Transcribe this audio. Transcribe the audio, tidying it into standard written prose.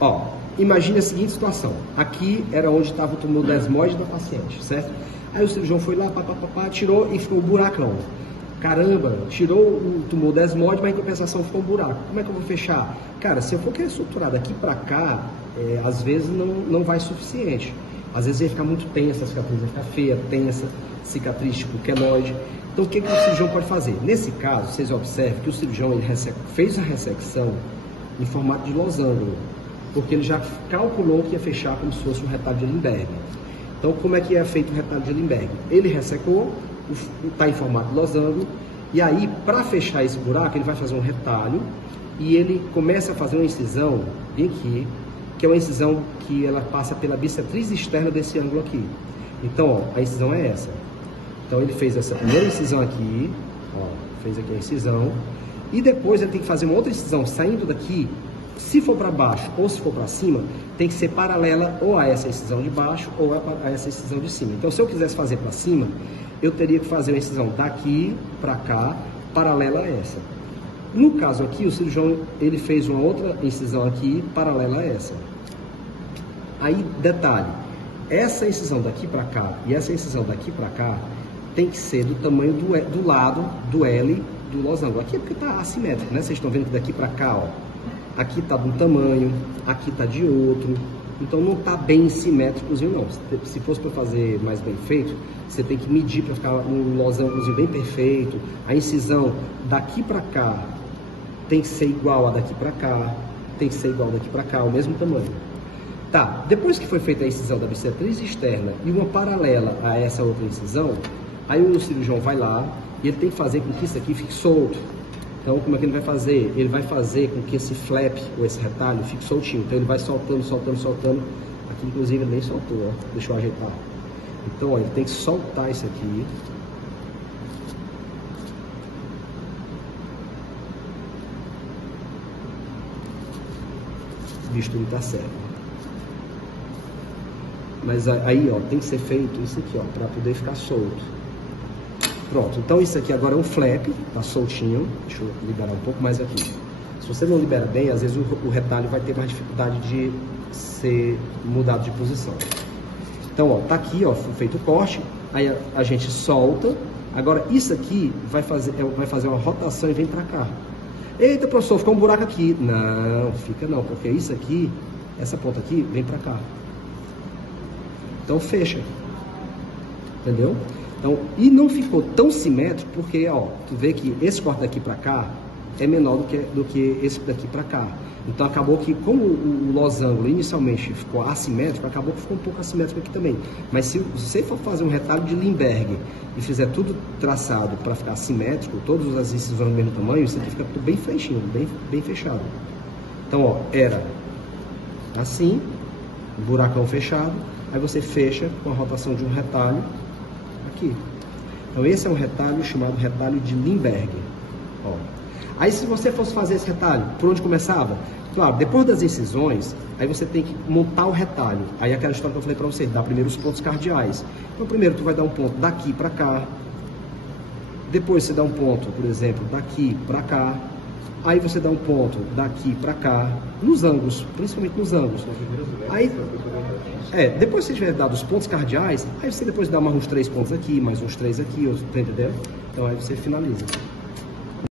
Ó, imagine a seguinte situação. Aqui era onde estava o tumor desmoide da paciente, certo? Aí o cirurgião foi lá, tirou e ficou um buracão. Caramba, tirou o tumor desmoide, mas em compensação ficou um buraco. Como é que eu vou fechar? Cara, se eu for querer estruturar daqui para cá, às vezes não vai suficiente. Às vezes vai ficar muito tensa, a cicatriz vai ficar feia, tensa, cicatriz tipo queloide. Então o que o cirurgião pode fazer? Nesse caso, vocês observam que o cirurgião ele fez a ressecção em formato de losango, porque ele já calculou que ia fechar como se fosse um retalho de Lindbergh. Então como é que é feito o retalho de Lindbergh? Ele ressecou, está em formato de losango, e aí para fechar esse buraco ele vai fazer um retalho e ele começa a fazer uma incisão bem aqui, que é uma incisão que ela passa pela bissetriz externa desse ângulo aqui. Então, ó, a incisão é essa. Então ele fez essa primeira incisão aqui, ó, fez aqui a incisão, e depois ele tem que fazer uma outra incisão saindo daqui. Se for para baixo ou se for para cima, tem que ser paralela ou a essa incisão de baixo ou a essa incisão de cima. Então, se eu quisesse fazer para cima, eu teria que fazer uma incisão daqui para cá, paralela a essa. No caso aqui, o cirurgião ele fez uma outra incisão aqui, paralela a essa. Aí, detalhe, essa incisão daqui para cá e essa incisão daqui para cá tem que ser do tamanho do lado do L do losango. Aqui é porque está assimétrico, né? Vocês estão vendo que daqui para cá, ó, aqui está de um tamanho, aqui está de outro. Então não está bem simétricozinho não. Se fosse para fazer mais bem feito, você tem que medir para ficar um losangozinho bem perfeito. A incisão daqui para cá tem que ser igual a daqui para cá, tem que ser igual daqui para cá, o mesmo tamanho. Tá, depois que foi feita a incisão da bissetriz externa e uma paralela a essa outra incisão, aí o cirurgião vai lá e ele tem que fazer com que isso aqui fique solto. Então, como é que ele vai fazer? Ele vai fazer com que esse flap, ou esse retalho, fique soltinho. Então, ele vai soltando, soltando, soltando. Aqui, inclusive, ele nem soltou, ó. Deixa eu ajeitar. Então, ó, ele tem que soltar isso aqui. O bisturi tá certo. Mas aí, ó, tem que ser feito isso aqui, ó, para poder ficar solto. Pronto, então isso aqui agora é um flap, tá soltinho. Deixa eu liberar um pouco mais aqui. Se você não libera bem, às vezes o retalho vai ter mais dificuldade de ser mudado de posição. Então, ó, tá aqui, ó, feito o corte, aí a gente solta. Agora isso aqui vai fazer uma rotação e vem pra cá. Eita, professor, ficou um buraco aqui. Não, fica não, porque isso aqui, essa ponta aqui, vem pra cá. Então fecha. Entendeu? Então, e não ficou tão simétrico porque, ó, tu vê que esse corte daqui para cá é menor do que esse daqui para cá. Então acabou que, como o losango inicialmente ficou assimétrico, acabou que ficou um pouco assimétrico aqui também. Mas se você for fazer um retalho de Lindbergh e fizer tudo traçado para ficar simétrico, todas as incisões do mesmo tamanho, isso aqui fica tudo bem flechinho, bem fechado. Então, ó, era assim, um buracão fechado, aí você fecha com a rotação de um retalho aqui. Então esse é um retalho chamado retalho de Lindbergh. Ó. Aí se você fosse fazer esse retalho, por onde começava? Claro, depois das incisões, aí você tem que montar o retalho. Aí aquela história que eu falei para você, dar primeiro os pontos cardeais. Então primeiro tu vai dar um ponto daqui para cá. Depois você dá um ponto, por exemplo, daqui para cá. Aí você dá um ponto daqui para cá, nos ângulos, principalmente nos ângulos. Aí, depois que você tiver dado os pontos cardeais, aí você depois dá mais uns 3 pontos aqui, mais uns 3 aqui, tá entendendo? Então aí você finaliza.